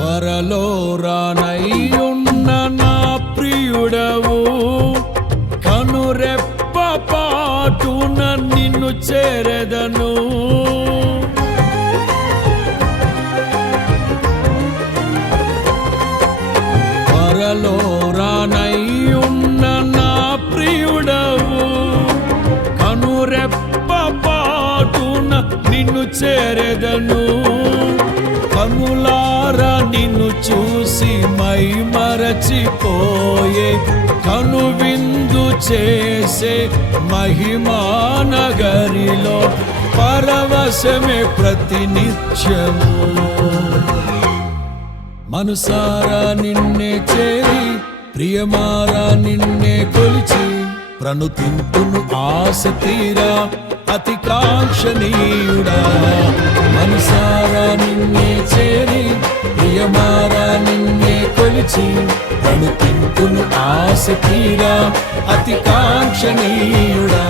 త్వరలో రానయ్యున్న నా ప్రియుడవు, కనురెప్ప పాటున నిన్ను చేరెదను. త్వరలో రానయ్యున్న నా ప్రియుడవు, కనురెప్ప పాటున నిన్ను చేరెదను. కనులారా నిన్ను చూసి మై మరచిపోయే, కనువిందు చేసే మహిమానగరిలో పరవశమే ప్రతినిత్యము. మనసారా నిన్నే చేరి, ప్రియమారా నిన్నే కొలిచి, ప్రణుతింతును ఆశ తీరా అతి కాంక్షణీయుడా. మనసారా నిన్నే చేరి, ప్రియమారా నిన్నే కొలిచి, ప్రణుతింతును ఆశ తీరా అతి కాంక్షణీయుడా.